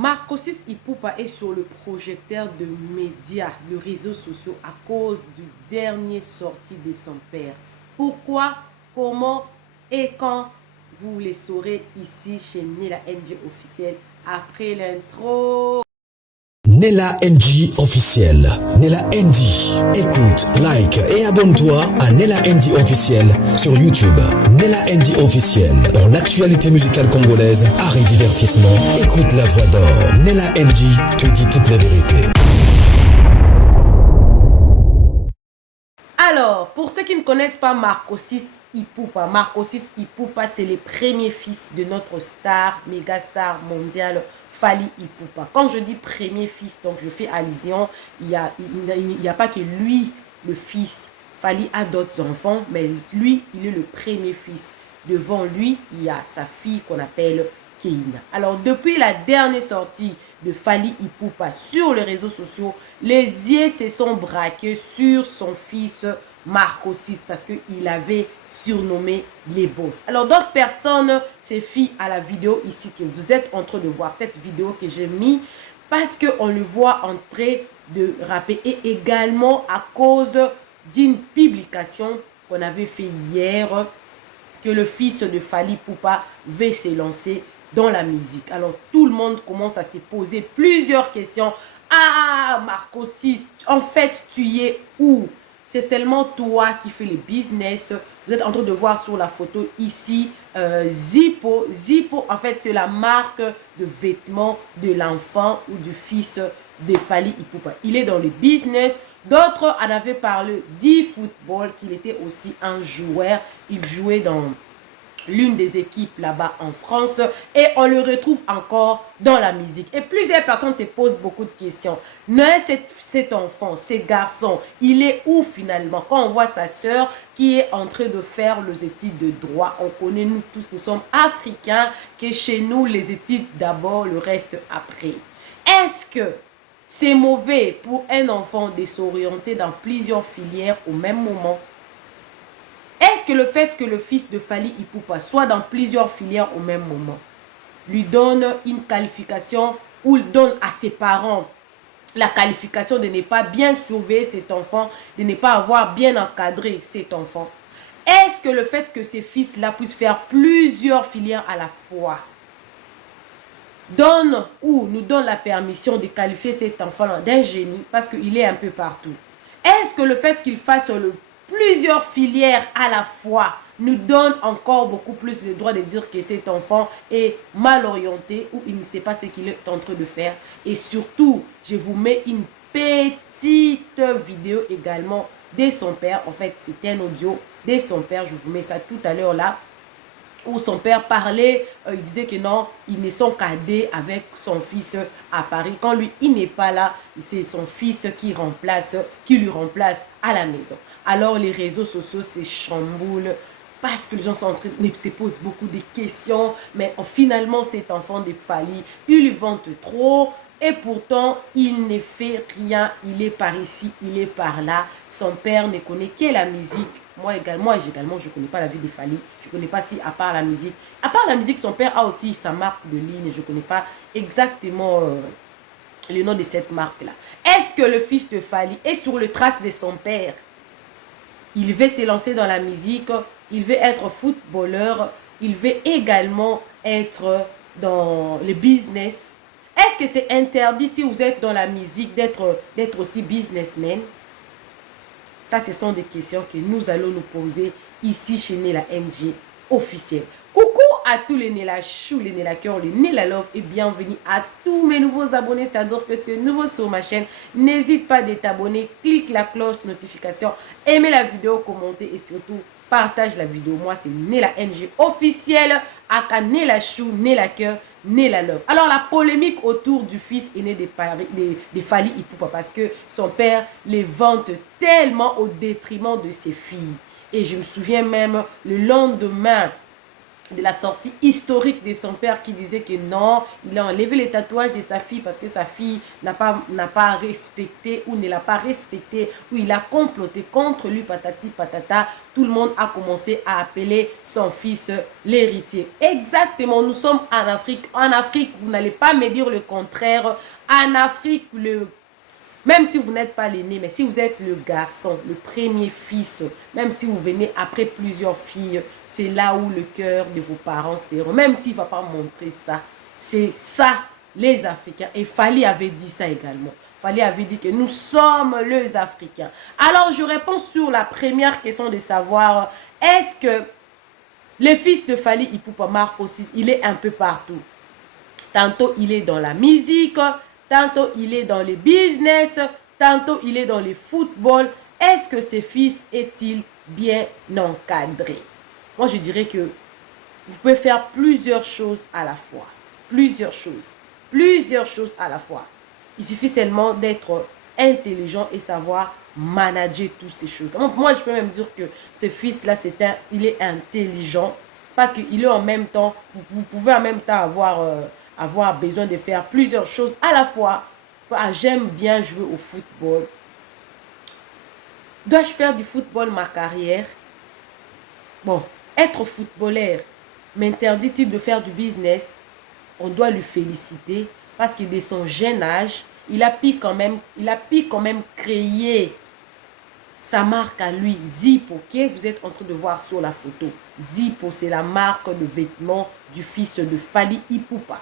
Marcosis Ipupa est sur le projecteur de médias, de réseaux sociaux à cause du dernier sorti de son père. Pourquoi, comment et quand, vous les saurez ici chez Nella NG officiel après l'intro. Nella NG officiel. Nella NG. Écoute, like et abonne-toi à Nella NG officiel sur YouTube. Nella NG officiel. Pour l'actualité musicale congolaise, art et divertissement, écoute la voix d'or. Nella NG te dit toute la vérité. Alors, pour ceux qui ne connaissent pas Marcosis Ipupa, c'est le premier fils de notre star, méga star mondiale, Fally Ipupa. Quand je dis premier fils, donc je fais allusion, il n'y a pas que lui, le fils. Fally a d'autres enfants, mais lui, il est le premier fils. Devant lui, il y a sa fille qu'on appelle Keina. Alors, depuis la dernière sortie de Fally Ipupa sur les réseaux sociaux, les yeux se sont braqués sur son fils Marcosis parce qu'il avait surnommé les boss. Alors, d'autres personnes se fient à la vidéo ici que vous êtes en train de voir, cette vidéo que j'ai mis parce qu'on le voit en train de rapper et également à cause d'une publication qu'on avait fait hier que le fils de Fally Ipupa va se lancer dans la musique. Alors, tout le monde commence à se poser plusieurs questions. Ah, Marcosis, en fait, tu es où? C'est seulement toi qui fais le business. Vous êtes en train de voir sur la photo ici, Zippo. Zippo, en fait, c'est la marque de vêtements de l'enfant ou du fils de Fally Ipupa. Il est dans le business. D'autres en avaient parlé du football, qu'il était aussi un joueur. Il jouait dans l'une des équipes là-bas en France et on le retrouve encore dans la musique. Et plusieurs personnes se posent beaucoup de questions. Mais cet enfant, ce garçon, il est où finalement? Quand on voit sa sœur qui est en train de faire les études de droit, on connaît nous tous, nous sommes africains, que chez nous, les études d'abord, le reste après. Est-ce que c'est mauvais pour un enfant de s'orienter dans plusieurs filières au même moment? Est-ce que le fait que le fils de Fally Ipupa soit dans plusieurs filières au même moment lui donne une qualification ou donne à ses parents la qualification de ne pas bien surveiller cet enfant, de ne pas avoir bien encadré cet enfant? Est-ce que le fait que ces fils-là puissent faire plusieurs filières à la fois donne ou nous donne la permission de qualifier cet enfant d'un génie parce qu'il est un peu partout? Est-ce que le fait qu'il fasse plusieurs filières à la fois nous donne encore beaucoup plus le droit de dire que cet enfant est mal orienté ou il ne sait pas ce qu'il est en train de faire? Et surtout, je vous mets une petite vidéo également de son père. En fait, c'est un audio de son père. Je vous mets ça tout à l'heure là, où son père parlait, il disait que non, ils ne sont qu'adés avec son fils à Paris. Quand lui, il n'est pas là, c'est son fils qui lui remplace à la maison. Alors les réseaux sociaux se chamboulent parce que les gens sont en train de se poser beaucoup de questions. Mais finalement, cet enfant de Fally, il lui vante trop. Et pourtant, il ne fait rien. Il est par ici, il est par là. Son père ne connaît que la musique. Moi également, je ne connais pas la vie de Fally. Je ne connais pas si, à part la musique. À part la musique, son père a aussi sa marque de ligne. Je ne connais pas exactement le nom de cette marque-là. Est-ce que le fils de Fally est sur le trace de son père? Il veut se lancer dans la musique. Il veut être footballeur. Il veut également être dans le business. Est-ce que c'est interdit si vous êtes dans la musique d'être aussi businessman? Ça, ce sont des questions que nous allons nous poser ici chez Nella NG officiel. Coucou à tous les Nella Chou, les Nella Cœur, les Nella Love et bienvenue à tous mes nouveaux abonnés. C'est-à-dire que tu es nouveau sur ma chaîne. N'hésite pas de t'abonner, clique la cloche de notification, aimez la vidéo, commentez et surtout partage la vidéo. Moi, c'est Nella NG officiel, aka Nella Chou, Nella Cœur, Nella Love. Alors, la polémique autour du fils aîné de Fally Ipupa parce que son père les vante tellement au détriment de ses filles. Et je me souviens même, le lendemain de la sortie historique de son père qui disait que non, il a enlevé les tatouages de sa fille parce que sa fille n'a pas respecté ou ne l'a pas respecté, ou il a comploté contre lui, patati patata. Tout le monde a commencé à appeler son fils l'héritier. Exactement, nous sommes en Afrique. En Afrique, vous n'allez pas me dire le contraire. En Afrique, même si vous n'êtes pas l'aîné, mais si vous êtes le garçon, le premier fils, même si vous venez après plusieurs filles, c'est là où le cœur de vos parents sera. Même s'il ne va pas montrer ça, c'est ça les Africains. Et Fally avait dit ça également. Fally avait dit que nous sommes les Africains. Alors je réponds sur la première question de savoir, est-ce que le fils de Fally Ipupa, Marco 6, il est un peu partout. Tantôt il est dans la musique, tantôt il est dans le business, tantôt il est dans le football. Est-ce que ce fils est-il bien encadré? Moi, je dirais que vous pouvez faire plusieurs choses à la fois. Plusieurs choses à la fois. Il suffit seulement d'être intelligent et savoir manager toutes ces choses. Moi, je peux même dire que ce fils-là, il est intelligent parce qu'il est en même temps, vous pouvez en même temps avoir besoin de faire plusieurs choses à la fois. J'aime bien jouer au football. Dois-je faire du football ma carrière? Bon, être footballeur m'interdit-il de faire du business? On doit lui féliciter parce que de son jeune âge, il a pu quand même créer sa marque à lui, Zippo, que vous êtes en train de voir sur la photo. Zippo, c'est la marque de vêtements du fils de Fally Ipupa.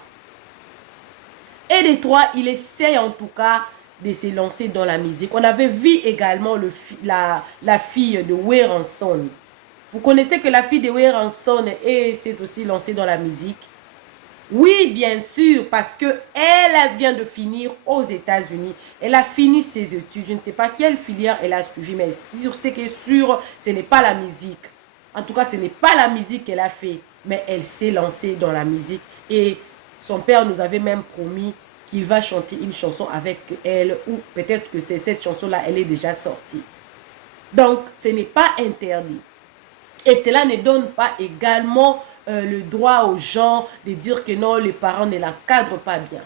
Et de trois, il essaie en tout cas de se lancer dans la musique. On avait vu également la fille de Werenson. Vous connaissez que la fille de Werenson s'est aussi lancée dans la musique? Oui, bien sûr, parce qu'elle vient de finir aux États-Unis. Elle a fini ses études. Je ne sais pas quelle filière elle a suivi, mais sur ce qui est sûr, ce n'est pas la musique. En tout cas, ce n'est pas la musique qu'elle a fait, mais elle s'est lancée dans la musique. Et son père nous avait même promis qu'il va chanter une chanson avec elle, ou peut-être que c'est cette chanson-là, elle est déjà sortie. Donc, ce n'est pas interdit. Et cela ne donne pas également le droit aux gens de dire que non, les parents ne la cadrent pas bien.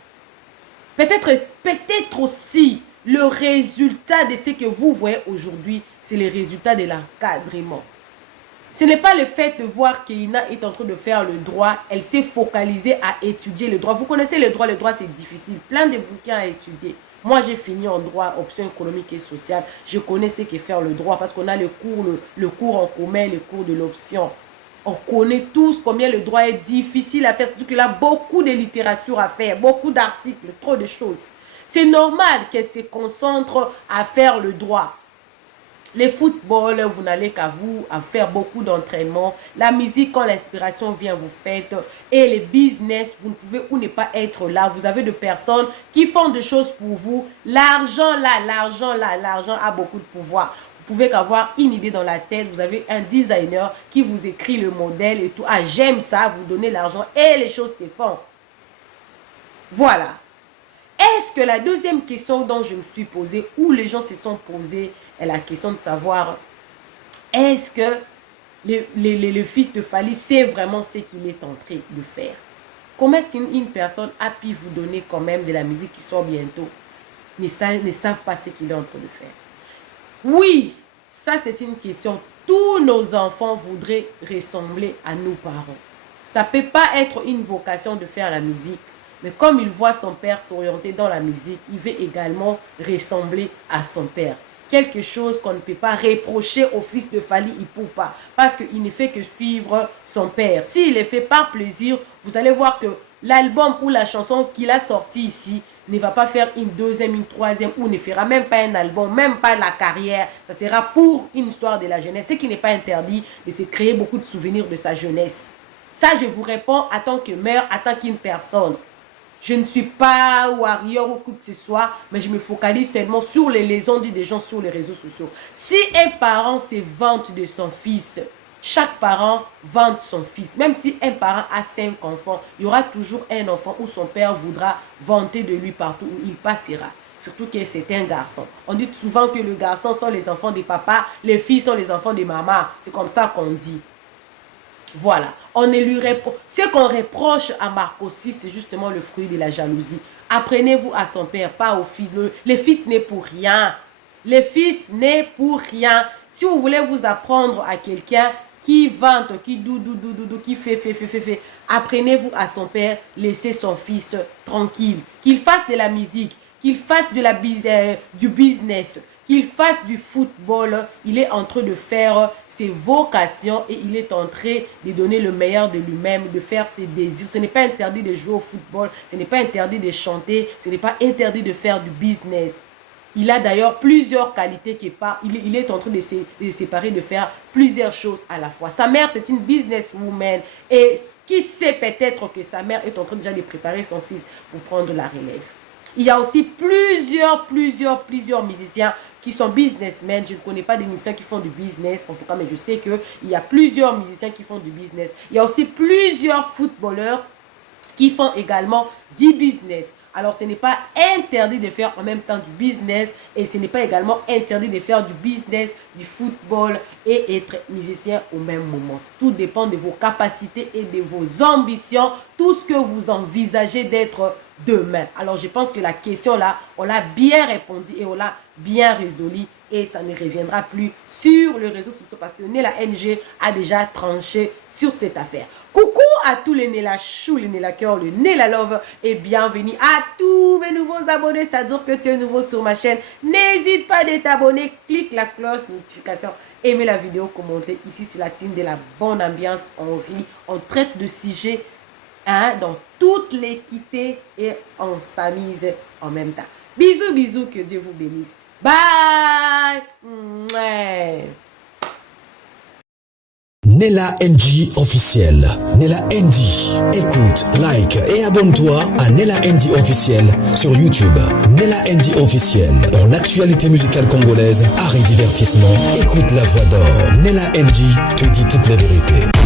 Peut-être aussi, le résultat de ce que vous voyez aujourd'hui, c'est le résultat de l'encadrement. Ce n'est pas le fait de voir qu'Ina est en train de faire le droit, elle s'est focalisée à étudier le droit. Vous connaissez le droit c'est difficile, plein de bouquins à étudier. Moi, j'ai fini en droit, option économique et sociale. Je connais ce qu'est faire le droit parce qu'on a le cours en commun, le cours de l'option. On connaît tous combien le droit est difficile à faire. Surtout qu'il a beaucoup de littérature à faire, beaucoup d'articles, trop de choses. C'est normal qu'elle se concentre à faire le droit. Les footballs, vous n'allez qu'à faire beaucoup d'entraînement. La musique, quand l'inspiration vient, vous faites. Et les business, vous ne pouvez ou ne pas être là. Vous avez des personnes qui font des choses pour vous. L'argent a beaucoup de pouvoir. Vous pouvez avoir une idée dans la tête. Vous avez un designer qui vous écrit le modèle et tout. Ah, j'aime ça, vous donnez l'argent et les choses se font. Voilà. Est-ce que la deuxième question dont je me suis posée, ou les gens se sont posés, est la question de savoir, est-ce que le fils de Fally sait vraiment ce qu'il est en train de faire? Comment est-ce qu'une personne a pu vous donner quand même de la musique qui sort bientôt, ne savent pas ce qu'il est en train de faire? Oui, ça c'est une question. Tous nos enfants voudraient ressembler à nos parents. Ça ne peut pas être une vocation de faire la musique. Mais comme il voit son père s'orienter dans la musique, il veut également ressembler à son père. Quelque chose qu'on ne peut pas reprocher au fils de Fally Ipupa parce qu'il ne fait que suivre son père. S'il le fait par plaisir, vous allez voir que l'album ou la chanson qu'il a sorti ici ne va pas faire une deuxième, une troisième, ou ne fera même pas un album, même pas la carrière. Ça sera pour une histoire de la jeunesse. Ce qui n'est pas interdit de se créer beaucoup de souvenirs de sa jeunesse. Ça, je vous réponds en tant que mère, en tant qu'une personne. Je ne suis pas warrior ou quoi que ce soit, mais je me focalise seulement sur les lésions des gens sur les réseaux sociaux. Si un parent se vante de son fils, chaque parent vante son fils. Même si un parent a 5 enfants, il y aura toujours un enfant où son père voudra vanter de lui partout où il passera. Surtout que c'est un garçon. On dit souvent que les garçons sont les enfants des papas, les filles sont les enfants des mamans. C'est comme ça qu'on dit. Voilà. On ne lui ce qu'on reproche à Marco VI, c'est justement le fruit de la jalousie. Apprenez-vous à son père, pas au fils. Le fils n'est pour rien. Le fils n'est pour rien. Si vous voulez vous apprendre à quelqu'un qui vante, qui qui fait, apprenez-vous à son père, laissez son fils tranquille. Qu'il fasse de la musique, qu'il fasse du business, qu'il fasse du football. Il est en train de faire ses vocations et il est en train de donner le meilleur de lui-même, de faire ses désirs. Ce n'est pas interdit de jouer au football, ce n'est pas interdit de chanter, ce n'est pas interdit de faire du business. Il a d'ailleurs plusieurs qualités il est en train de se séparer, de faire plusieurs choses à la fois. Sa mère, c'est une businesswoman. Et qui sait peut-être que sa mère est en train déjà de préparer son fils pour prendre la relève. Il y a aussi plusieurs musiciens qui sont businessmen. Je ne connais pas des musiciens qui font du business, en tout cas, mais je sais qu'il y a plusieurs musiciens qui font du business. Il y a aussi plusieurs footballeurs qui font également du business. Alors, ce n'est pas interdit de faire en même temps du business et ce n'est pas également interdit de faire du business, du football et être musicien au même moment. Tout dépend de vos capacités et de vos ambitions, tout ce que vous envisagez d'être demain. Alors, je pense que la question là, on l'a bien répondu et on l'a bien résolu et ça ne reviendra plus sur le réseau social parce que Nella NG a déjà tranché sur cette affaire. Coucou à tous les Nella Chou, les Nella Cœur, le Nella Love et bienvenue à tous mes nouveaux abonnés, c'est-à-dire que tu es nouveau sur ma chaîne. N'hésite pas de t'abonner, clique la cloche notification, aimez la vidéo, commentez. Ici, c'est la team de la bonne ambiance, on rit, on traite de sujets dans toute l'équité et on s'amuse en même temps. Bisous, bisous, que Dieu vous bénisse. Bye. Nella NG officiel. Nella NG. Écoute, like et abonne-toi à Nella NG officiel sur YouTube. Nella NG officiel. Pour l'actualité musicale congolaise, art et divertissement, écoute la voix d'or. Nella NG te dit toutes les vérités.